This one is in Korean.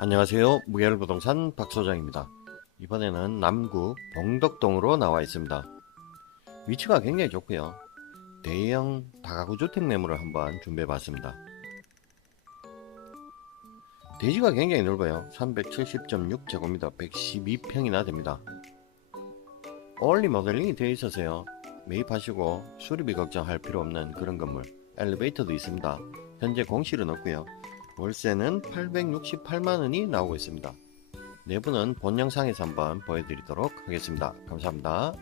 안녕하세요. 무열부동산 박소장입니다. 이번에는 남구 봉덕동으로 나와 있습니다. 위치가 굉장히 좋고요. 대형 다가구 주택 매물을 한번 준비해 봤습니다. 대지가 굉장히 넓어요. 370.6제곱미터 112평이나 됩니다. 올리 모델링이 되어 있어서요. 매입하시고 수리비 걱정할 필요 없는 그런 건물. 엘리베이터도 있습니다. 현재 공실은 없고요. 월세는 868만원이 나오고 있습니다. 내부는 본 영상에서 한번 보여드리도록 하겠습니다. 감사합니다.